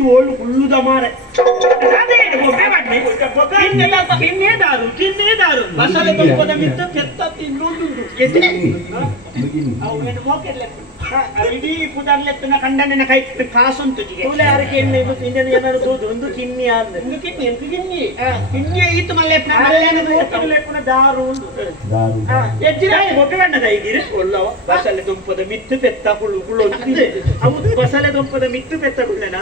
ಮಿತ್ತು ಓಳು ಹುಲ್ಲುದ ಮಾರೆ ಕಿನ್ನೇದಾರು ಮಸಾಲೆ ತೊಂಪದ ಮಿತ್ತು ಕೆತ್ತ ತಿನ್ನೋದು ಇಡೀ ಪುದರ್ಲೆತ್ತನ ಕಂಡನ ಕೈ ಕಾಸುಂಟು ತುಲೆ ಯಾರಿಗೆ ಏನಾದ್ರು ಒಂದು ಕಿನ್ನಿ ಒಂದು ಕಿನ್ನಿ ಎಂಟು ಕಿನ್ನಿ ಕಿನ್ನಿ ಇತ್ತು ಮಲ್ಲೆಪ್ಪನ ದಾರು ಎಜ್ಜಿನ ಒಬ್ಬೆ ಬಣ್ಣದ ಇದ್ದೀರಿ ಒಲ್ಲವ ಬಸಲೆ ದುಂಪದ ಮಿತ್ತು ಪೆತ್ತ ಕುಳ್ಳು ಕುಳ್ಳು ಅವು ಬಸಲೆ ದುಂಪದ ಮಿತ್ತು ಪೆತ್ತ ಕುಳ್ಳೆನ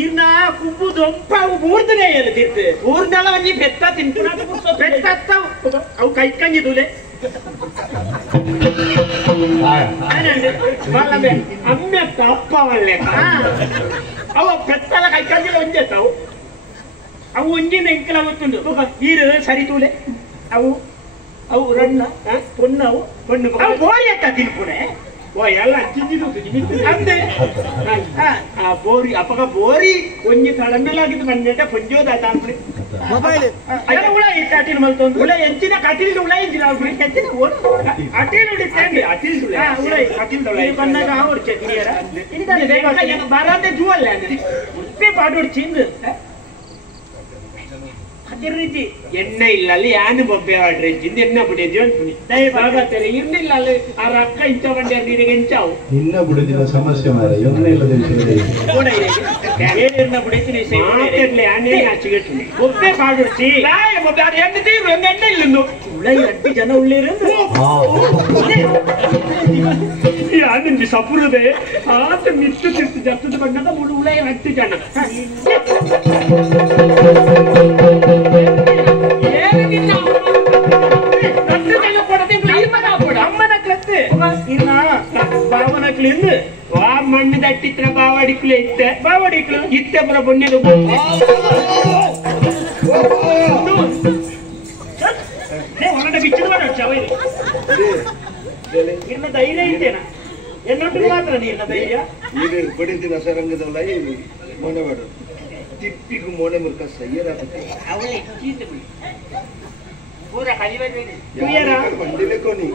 ಇನ್ನ ಕುಬ್ಬು ದೊಂಪ ಅವು ಮೂರ್ದನೆ ಹೇಳ್ತಿರ್ತೆ ಮೂರ್ದಲ ಒಂಜಿ ಪೆತ್ತ ತಿಂಪು ಪೆತ್ತ ಅವು ಕೈ ಕಂಜಿ ತುಲೆ ಅಮ್ಮೆ ಅಪ್ಪ ಒಳ್ಳೆ ಅವ ಪೆತ್ತಲ ಕೈ ಕಂಜಿಲ ಒಂಜೆತ್ತವು ಅವು ಒಂಜಿನ ಎಂಕಲ ಗೊತ್ತುಂಡು ಈರು ಸರಿ ತೂಲೆ ಅವು ಅವು ರಣ್ಣ ಪೊಣ್ಣು ಅವು ಪೊಣ್ಣು ಅವು ಬೋರಿ ಅಂತ ತಿನ್ಪುಣೆ ಓ ಎಲ್ಲ ಚಿಂಜಿದು ಅಂದೆ ಆ ಬೋರಿ ಅಪ್ಪಗ ಬೋರಿ ಒಂಜಿ ತಳಮೆಲಾಗಿದ್ದು ಬಂದೆಟ ಪೊಂಜೋದ ತಾಂಪ್ರಿ ಉಳ ಇತ್ತು ಅಟಿಲ್ ಮಲ್ತೊಂದು ಉಳ ಎಂಚಿನ ಕಟಿಲ್ ಉಳ ಇಂಚಿನ ಹೆಚ್ಚಿನ ಅಟಿಲ್ ಉಳಿತೇನೆ ಅಟಿಲ್ ಉಳ ಅಟಿಲ್ ಉಳ ಬಂದಾಗ ಅವ್ರು ಚಟ್ನಿಯರ ಬರಾದೆ ಜೂವಲ್ಲ ಉಪ್ಪೆ ಪಾಡೋಡು ಚಿಂದು ಅದೇ ರೀತಿ ಎಣ್ಣೆ ಇಲ್ಲ ಅಲ್ಲಿ ಯಾನು ಬೊಬ್ಬೆ ಆಡ್ರಿ ಜಿಂದ ಎಣ್ಣೆ ಬಿಡಿದ್ವಿ ಅಂತೀನಿ ದಯವಾಗತ್ತಾರೆ ಇರ್ಲಿಲ್ಲ ಅಲ್ಲಿ ಆ ರೊಕ್ಕ ಇಂಚ ಬಂಡೆ ನೀರಿಗೆ ಎಂಚಾವು ನಿನ್ನ ಬಿಡುದಿಲ್ಲ ಸಮಸ್ಯೆ ಮಾರ ಎಣ್ಣೆ ಇಲ್ಲದ ಕೂಡ ಏನೇನ ಬಿಡಿತೀನಿ ಮಾತಾಡ್ಲಿ ಯಾನೇ ಆಚಿಗೆಟ್ಟು ಬೊಬ್ಬೆ ಪಾಡೋಡ್ಸಿ ಬೊಬ್ಬೆ ಅದು ಎಣ್ಣೆ ತೀವ್ರ ಎಣ್ಣೆ ಇಲ್ಲ ಉಳ್ಳ 8 ಜನ ಉಳ್ಳೇರಂದ್ರೆ ಯಾನಿಂದ ಸಪುರದೆ ಆತ ಮಿತ್ತು ತಿರ್ತು ಜತ್ತದ ಬಣ್ಣದ ಮೂರು ಉಳ 8 ಜನ ಬಾವನಕ್ಲಿಂದ ಆ ಮಣ್ಣು ದಟ್ಟಿತ್ರ ಬಾವಡಿಕ್ಲು ಇತ್ತೆ ಬಾವಡಿಕ್ಲು ಇತ್ತೆ ಪುರ ಬೊಣ್ಣೆದು ಹೊರಟ ಬಿಚ್ಚಿದ ಮಾಡ ಇನ್ನ ಧೈರ್ಯ ಇದ್ದೇನಾ ಎನ್ನೊಟ್ಟಿಗೆ ಮಾತ್ರ ನೀರಿನ ಧೈರ್ಯ ಬಡಿದಿನ ಸರಂಗದಲ್ಲ ಮೊನೆ ಮಾಡು ತಿಪ್ಪಿಗೂ ಮೊನೆ ಮುರ್ಕ ಸಯ್ಯರ ಅವಳೆ ಪೂರ ಕಲಿಬೇಡಿ ಬಂದಿಲೆ ಕೊನಿ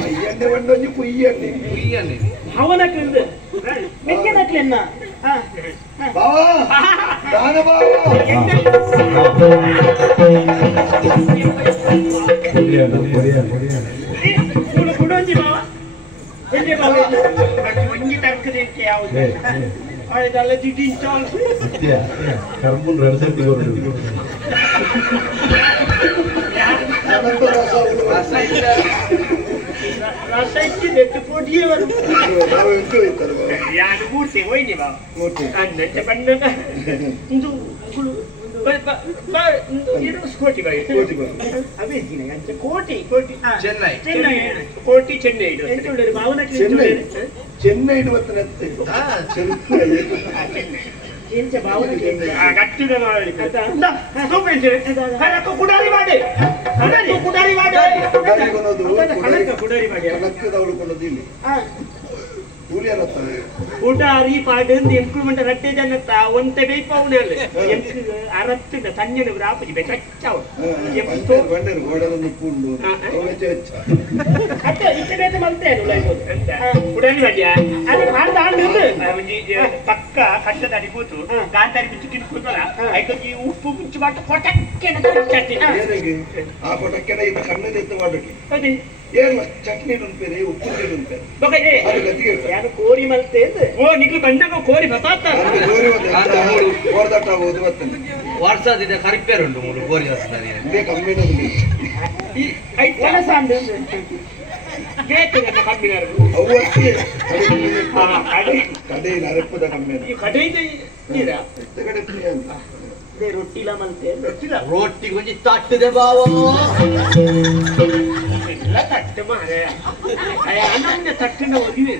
ಅಯ್ಯಂಡೆ ಬಂಡೊಂಜಿ ಪುಯ್ಯಣ್ಣೆ ಅವನಕ್ಲಿಂದ ಮೆಕ್ಕೆನಕ್ಲೆನ್ನ ಬಾವಾ ದಾನ ಬಾವಾ ಕುಡೊಂಜಿ ಬಾವ ಎಲ್ಲಿ ಬಾವ ಒಂಜಿ ತರ್ಕದಕ್ಕೆ ಯಾವುದು ಆಯ್ತಲ್ಲ ಜಿಡಿ ಚಾನ್ಸ್ ಕರ್ಮನ್ ರಡಸಟ್ಟಿ ಬರೋದು ರಸ ಇಟ್ಟಿದೆ ಪೊಡಿಯೇ ಬರು ನಾವು ಎಂಟು ಇತ್ತಾರೆ ಯಾರು ಮೂರ್ತಿ ಹೋಯ್ನಿ ಬಾವ ಮೂರ್ತಿ ಅನ್ನಕ್ಕೆ ಬಂದಾಗ ಇದು ಕೋಟಿ ಅವೇ ಕೋಟಿ ಕೋಟಿ ಚೆನ್ನೈ ಕೋಟಿ ಚೆನ್ನೈ ಚೆನ್ನೈ ಇಡುವತ್ತ ಎಂಚ ಭಾವನೆ ಗಟ್ಟಿದ ಕುಡಾರಿ ಮಾಡಿ ಕುಡಾರಿ ಮಾಡಿ ಕುಡಾರಿ ಮಾಡಿ ಇಲ್ಲಿ ಕುಡಾರಿ ಪಾಡು ಎಂಕ್ಳುಮಂಟ ರಟ್ಟೆ ಜನತ್ತ ಒಂತೆ ಬೇಯ್ಪವನೆ ಅಲ್ಲ ಎಂಕ್ ಅರತ್ತಿನ ತಣ್ಣನ ರಾಪಜಿ ಬೆಚ್ಚವ ಅತ್ತೆ ಇತ್ತೆ ಮಲ್ತೆ ಕುಡಾರಿ ಮಾಡಿಯಾ ಅದು ಮಾಡ್ದ ಪಕ್ಕ ಕಟ್ಟದ ಅಡಿಬೋದು ಗಾಂಧಾರಿ ಬಿಚ್ಚು ತಿನ್ಕೋತಲ್ಲ ಐಕೊಂಜಿ ಉಪ್ಪು ಮುಂಚು ಮಾಡಿ ಕೊಟಕ್ಕೆ ಆ ಕೊಟಕ್ಕೆನ ಇದು ಕಣ್ಣು ಮಾಡೋಕೆ ಅದೇ ಏನು ಚಟ್ನಿ ಉಂಟೇನೆ ಉಪ್ಪು ನೀರು ಉಂಟೆ ಯಾರು ಕೋರಿ ಮಲ್ತೆ ಓ ನಿಗ್ಲು ಬಂದಾಗ ಕೋರಿ ಬತಾತ ಓಡದಾಟ ಆಗೋದು ಬರ್ತದೆ ವರ್ಷದಿದೆ ಕರಿಪೇರುಂಟು ಮೂರು ಕೋರಿ ವರ್ಷದಲ್ಲಿ ಇದೇ ಕಮ್ಮಿನ ಕಡೆ ಅರಪ್ಪದ ಕಮ್ಮಿ ರೊಟ್ಟಿಲ ಮಲ್ತೆ ರೊಟ್ಟಿ ಕೊಂಚ ತಟ್ಟದೆ ಬಾವ ತಟ್ಟೆ ಮಾರೆ ಅನ್ನ ತಟ್ಟಿನ ಒದಿವೆ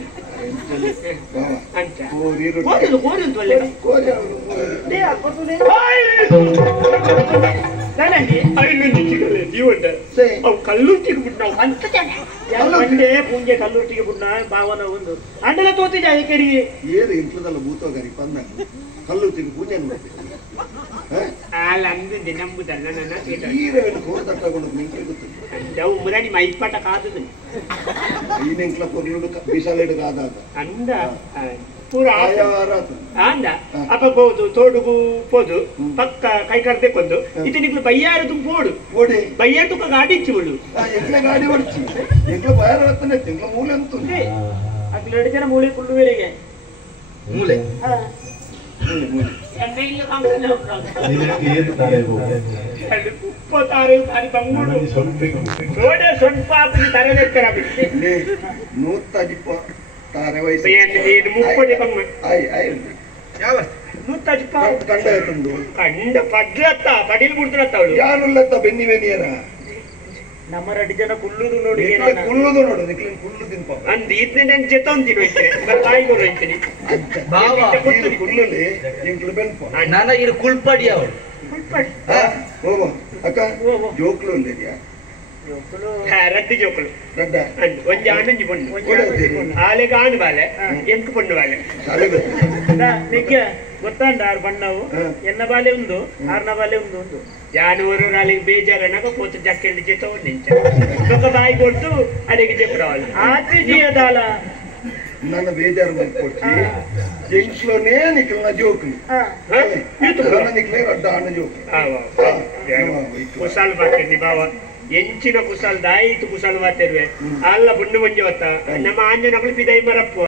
ಕೋರಿ ಕೋರಿ ಅಂತ ಒಳ್ಳೆ ಕಲ್ಲುಟ್ಟಿಗೆ ಬಿಟ್ಟು ನಾವು ಅಂತೆ ಪುಂಜೆ ಕಲ್ಲುಟ್ಟಿಗೆ ಬಿಟ್ಟು ಭಾವನ ಒಂದು ಅಂಡಲ ತೋತಿದ್ದ ಏಕರಿಗೆ ಏರು ಇಂಟ್ಲದಲ್ಲ ಭೂತೋಗರಿ ಬಂದ ಕಲ್ಲುಟ್ಟಿಗೆ ಪೂಜೆ ಅಲ್ಲ ಅಂದಿದ್ದೆ ನಂಬುದಲ್ಲ ನನ್ನ ತಗೊಂಡು ನಿಂಗೆ ಗೊತ್ತು ಮುರಾಣಿ ಮೈಪಾಟ ಕಾದದು ಈ ನೆಂಕ್ಲ ಕೊರ್ಲು ಬಿಸಾಲೆಡ್ ಕಾದ ಅಂದ ಪೂರ ಅಂದ ಅಪ್ಪ ಬೋದು ತೋಡುಗು ಪೋದು ಪಕ್ಕ ಕೈ ಕರ್ದೇಕೊಂದು ಇದು ನಿಕ್ಲು ಬಯ್ಯಾರದು ಪೋಡು ಬಯ್ಯಾರ ತುಕ ಗಾಡಿ ಇಚ್ಚಿ ಬಿಡು ಗಾಡಿ ಹೊಡ್ಚಿ ಬಯಾರ ತಿಂಗಳ ಮೂಲೆ ಅಂತ ಅಕ್ಲು 2 ಜನ ಮೂಲೆ ಕುಳ್ಳು ವೇಳೆಗೆ ಮೂಲೆ ಕಂಡ ಪಡ್ಲತ್ತ ಪಡಿಲ್ ಬಿಡ್ತಾರತ್ತ ಅವಳು ಯಾರುಲ್ಲತ್ತ ಬೆನ್ನಿ ಬೆನ್ನಿಯರ ನಮ್ಮ 2 ಜನ ಕುಳ್ಳುದು ನೋಡಿ ಕುಳ್ಳುದು ನೋಡು ಕುಳ್ಳು ತಿನ್ಪ ಅಂದ್ ಇದ್ನ ಜೊತೆ ಅಂತೀನಿ ತಾಯಿಗೋರು ಅಂತೀನಿ ಕುಳ್ಳುಲಿ ಇಂಕ್ಲು ಬೆನ್ಪ ನನ್ನ ಇದು ಕುಳ್ಪಡಿ ಅವಳು ಹೋಗೋ ಅಕ್ಕ ಜೋಕ್ಲು ಉಂಡಿದ್ಯಾ ರಡ್ಡು ಜೋಕುಲು ರಡ್ಡ ಒಂಜಿ ಆಣಂಜಿ ಪೊಣ್ಣು ಆಲೆಗ ಆಣು ಬಾಲೆ ಎಂಕು ಪೊಣ್ಣು ಬಾಲೆ ನಿಗ್ಗೆ ಗೊತ್ತಾಂಡ ಆರು ಬಣ್ಣವು ಎನ್ನ ಬಾಲೆ ಉಂದು ಆರ್ನ ಬಾಲೆ ಉಂದು ಉಂದು ಜಾನುವಾರು ನಾಳೆಗೆ ಬೇಜಾರನಾಗ ಪೋತು ಜಕ್ಕೆಂಡು ಜೊತೆ ಒಂದು ಬಾಯಿ ಕೊಟ್ಟು ಅದಕ್ಕೆ ಜಪ್ಪಡವಲ್ಲ ಆದ್ರೆ ಜೀವದಾಲ ನನ್ನ ಬೇಜಾರು ಮಾಡ್ಕೊಡ್ತಿ ಎಂಕ್ಲೋನೇ ನಿಕ್ಲ ಜೋಕ್ಲು ನಿಕ್ಲೆ ರಡ್ಡ ಆಣ ಜೋಕ್ಲು ಕುಸಾಲ್ ಬಾಕಿ ಬಾವ ಎಂಚಿನ ಕುಸಾಲ್ ದಾಯಿತು ಕುಸಾಲ್ ಬಾತಿರುವೆ ಅಲ್ಲ ಬುಂಡು ಮಂಜಿ ಹೊತ್ತ ನಮ್ಮ ಆಂಜನಗಳು ಪಿದೈ ಮರಪ್ಪು